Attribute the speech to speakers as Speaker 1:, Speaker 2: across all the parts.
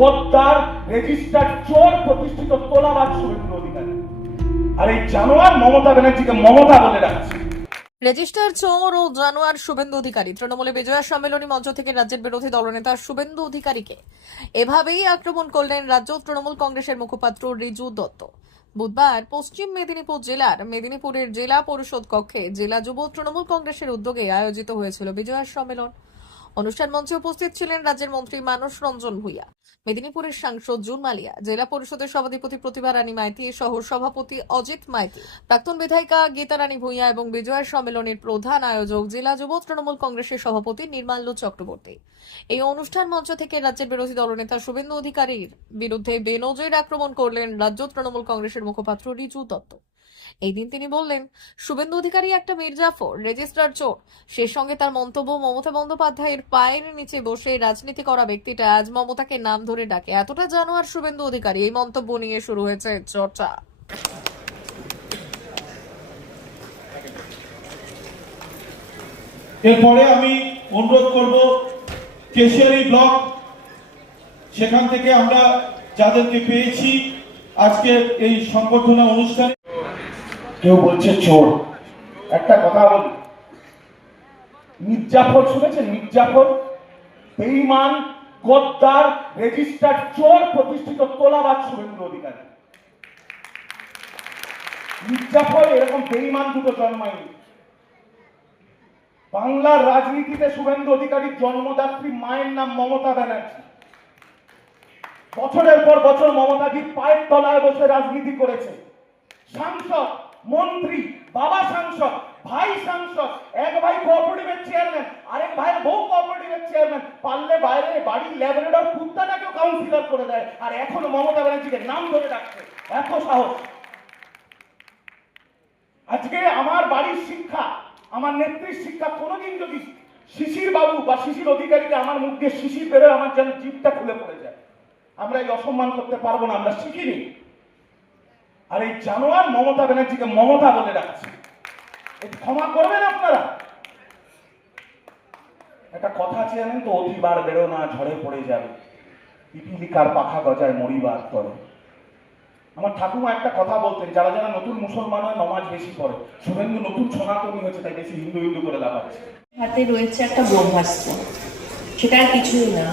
Speaker 1: গদ্দার registered চোর প্রতিষ্ঠিত তোলাবাজ শুভেন্দু অধিকারী। আর এই জানোয়ার মমতা ব্যানার্জিকে মমতা বলে ডাকছে।
Speaker 2: রেজিস্টার চোর ও জানোয়ার শুভেন্দু অধিকারী, তৃণমূলে বিজয়া সম্মেলনী মঞ্চ থেকে রাজ্যের বিরোধী দলনেতা শুভেন্দু অধিকারীকে এভাবেই আক্রমণ করলেন রাজ্য তৃণমূল কংগ্রেসের মুখপাত্র রিজু দত্ত। বুধবার পশ্চিম মেদিনীপুর জেলার মেদিনীপুরের জেলা পরিষদ কক্ষে জেলা যুব তৃণমূল কংগ্রেসের উদ্যোগে আয়োজিত হয়েছিল বিজয়া সম্মেলন। অনুষ্ঠান মঞ্চে উপস্থিত ছিলেন রাজ্যের মন্ত্রী মানস রঞ্জন ভূঁইয়া। মেদিনীপুরের সাংসদ জুন মালিয়া, জেলা পরিষদের সভাধিপতি প্রতিভা রানী মাইতি সহ সভাপতি অজিত মাইতি, প্রাক্তন বিধায়িকা গীতা রানী ভূঁইয়া এবং বিজয় সম্মেলনের প্রধান আয়োজক জেলা যুব তৃণমূল কংগ্রেসের সভাপতি নির্মাল্য চক্রবর্তী। এই অনুষ্ঠান মঞ্চ থেকে রাজ্যের বিরোধী দলনেতা শুভেন্দু অধিকারীর বিরুদ্ধে বেনজির আক্রমণ করলেন রাজ্য তৃণমূল কংগ্রেসের মুখপাত্র রিজু দত্ত। এই দিন তিনি বললেন, শুভেন্দু অধিকারী একটা মির্জাফর রেজিস্ট্রার চোর। সে সঙ্গে তার মন্তব্য মমতা বন্দ্যোপাধ্যায়ের পায়ের নিচে বসে রাজনীতি করা ব্যক্তিটা আজ মমতাকে নাম ধরে ডাকে। এতটা জানোয়ার শুভেন্দু অধিকারী, এই মন্তব্য নিয়ে শুরু হয়েছে চর্চা।
Speaker 3: এরপরে আমি অনুরোধ করব, কেশিয়ারি ব্লক, সেখান থেকে আমরা যাদেরকে পেয়েছি আজকে এই সংগঠন অনুষ্ঠানে
Speaker 1: কেউ বলছে চোর। একটা কথা বলি। মির্জাফর শুনেছেন? মির্জাফর বেইমান, গদ্দার, রেজিস্টার্ড চোর প্রতিষ্ঠিত তোলাবাজ শুভেন্দু অধিকারী। মির্জাফর এরকম বেইমান দুটো জন্মায়নি। বাংলার রাজনীতিতে শুভেন্দু অধিকারীর জন্মদাত্রী মায়ের নাম মমতা ব্যানার্জি। বছরের পর বছর মমতাজির পায়ের তলায় বসে রাজনীতি করেছে। সাংসদ মন্ত্রী, বাবা সাংসদ, ভাই সাংসদ, এক ভাই কোঅপারেটিভের চেয়ারম্যান আরেক ভাইয়ের বউ কোঅপারেটিভের চেয়ারম্যান পারলে বাইরে বাড়ির ল্যাবরেটর কুত্তাটাকেও কাউন্সিলর করে দেয়। আর এখন মমতা ব্যানার্জিকে নাম ধরে রাখছে এত সাহস। আজকে আমার বাড়ির শিক্ষা, আমার নেত্রীর শিক্ষা কোনোদিন যদি শিশির বাবু বা শিশির অধিকারীকে আমার মুখ দিয়ে শিশির বেরোয়, আমার যেন জিভটা খুলে পড়ে যায়। আমরা এই অসম্মান করতে পারব না, আমরা শিখিনি। আর এই জানোয়ার মমতা ব্যানার্জিকে মমতা বলে ডাকছে। ক্ষমা করবেন আপনারা? একটা কথা আছে জানেন তো, অতিবার বেরো না ঝড়ে পড়ে যাবে। পিপিলিকার পাখা গজায় মরিবার তরে। আমার ঠাকুমা একটা কথা বলতেন, যারা যারা নতুন মুসলমান হয়, নমাজ বেশি পড়ে। শুভেন্দু নতুন সনাতনী হয়েছে, তাই বেশি হিন্দু হিন্দু করে লাগাচ্ছে
Speaker 4: হাতে রয়েছে একটা ব্রহ্মাস্ত্র। সেটা কিছুই না।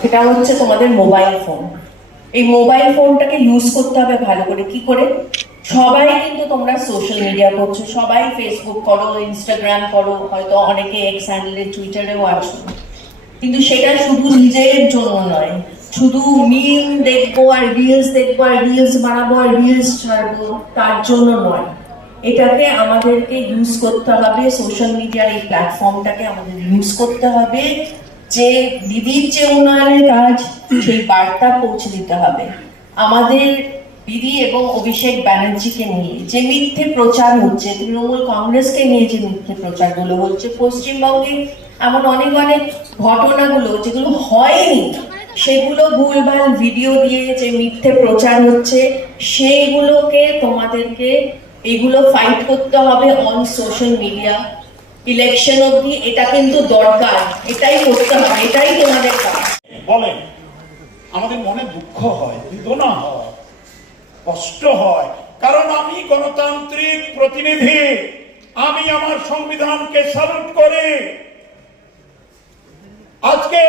Speaker 4: সেটা হচ্ছে তোমাদের মোবাইল ফোন এই মোবাইল ফোনটাকে ইউজ করতে হবে ভালো করে। কি করে? সবাই কিন্তু তোমরা সোশ্যাল মিডিয়া করছ, সবাই ফেসবুক করো ইনস্টাগ্রাম করো, হয়তো অনেকে এক্স হ্যান্ডেলে টুইটারেও আছো। কিন্তু সেটা শুধু নিজের জন্য নয়, শুধু মিম দেখব আর রিলস দেখব আর রিলস বানাবো আর রিলস ছাড়বো, তার জন্য নয়। এটাকে আমাদেরকে ইউজ করতে হবে সোশ্যাল মিডিয়ার এই প্ল্যাটফর্মটাকে আমাদের ইউজ করতে হবে। যে দিদির যে উন্নয়নের কাজ সেই বার্তা পৌঁছে দিতে হবে। আমাদের দিদি এবং অভিষেক ব্যানার্জিকে নিয়ে যে মিথ্যে প্রচার হচ্ছে, তৃণমূল কংগ্রেসকে নিয়ে যে মিথ্যে প্রচারগুলো হচ্ছে, পশ্চিমবঙ্গে এমন অনেক অনেক ঘটনাগুলো যেগুলো হয়নি, সেগুলো ভুলভাল ভিডিও দিয়ে যে মিথ্যে প্রচার হচ্ছে, সেইগুলোকে তোমাদেরকে এগুলো ফাইট করতে হবে অন সোশ্যাল মিডিয়া ইলেকশন অবধি এটা কিন্তু দরকার, এটাই করতে হবে, এটাই তোমাদের কাজ।
Speaker 3: বলেন। আমাদের মনে দুঃখ হয় বেদনা হয় কষ্ট হয়। কারণ আমি গণতান্ত্রিক প্রতিনিধি। আমি আমার সংবিধানকে স্যালুট করি। আজকে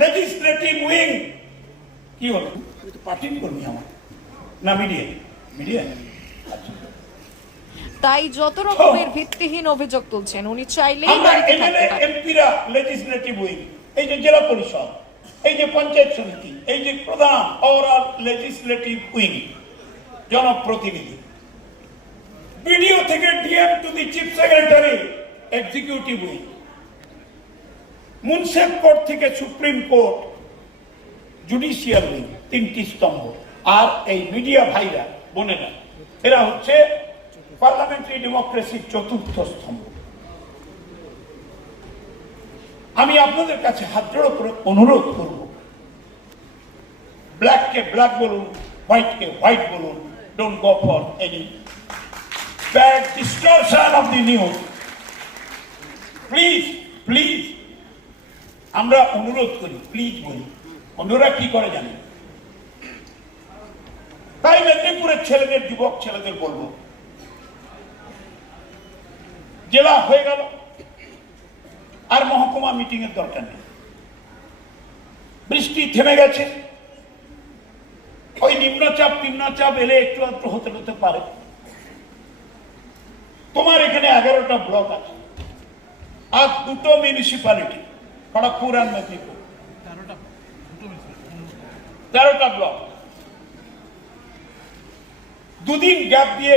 Speaker 3: লেজিসলেটিভ উইং কি হলো? পার্টির কর্মী আমার। না মিডিয়া মিডিয়া
Speaker 2: তাই যত রকমের ভিত্তিহীন অভিযোগ তুলছেন উনি চাইলেই বাড়িতে থাকতে পারেন।
Speaker 3: এমপিরা লেজিসলেটিভ উইং এই যে জেলা পরিষদ এই যে পঞ্চায়েত সমিতি, এই যে প্রধান ওভারঅল লেজিসলেটিভ উইং জনপ্রতিনিধি। বিডিও থেকে DM to the chief secretary executive wing munsif court থেকে সুপ্রিম কোর্ট জুডিশিয়াল উইং তিনটি স্তম্ভ। আর এই মিডিয়া ভাইরা, বোনেরা, এরা হচ্ছে পার্লামেন্টারি ডেমোক্রেসির চতুর্থ স্তম্ভ। আমি আপনাদের কাছে হাত জোড়ো করে অনুরোধ করব। ব্ল্যাককে ব্ল্যাক বলুন হোয়াইটকে হোয়াইট বলুন don't go for any bad distortion of the news please please আমরা অনুরোধ করি প্লিজ বলি। অন্যরা কি করে জানেন? তাই মেদিনীপুরের ছেলেদের, যুবক ছেলেদের বলব। জেলা হয়ে গেল। আর মহকুমা মিটিং এর দরকার নেই। বৃষ্টি থেমে গেছে। ওই নিম্নচাপ নিম্নচাপ এলে একটু আধটু হতে হতে পারে। তোমার এখানে এগারোটা ব্লক আছে। আর দুটো মিউনিসিপালিটি খড়গপুর আর মেদিনীপুর। তেরোটা ব্লক দুদিন গ্যাপ দিয়ে